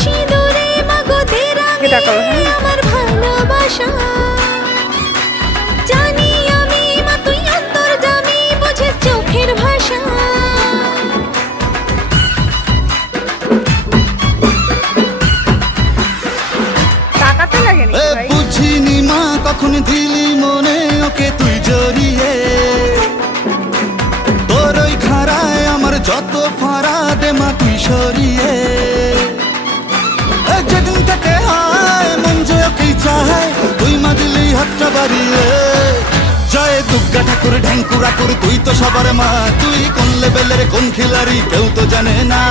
সিঁদুরে মাগো তেরাঙে আমার ভালোবাসা। জানি আমি মা তুই অন্তর্যামী, বুঝিস চোখের ভাষা। তাকাতে লাগে নাকি ভাই? বুঝিনি মা কখন দিলি মনে ওকে তুই জড়িয়ে, তোর ওই খাড়ায় আমার যত ফাড়া দে মা তুই সরিয়ে। যেদিন থেকে হয় মন যে ওকেই চায়, তুই মা দিলেই হাতটা বাড়িয়ে। জয় দুর্গা ঠাকুর ঢ্যাঙ্কুরা কর, তুই তো সবার মা, তুই কোন লেভেলের কোন খিলাড়ি কেউ তো জানে না।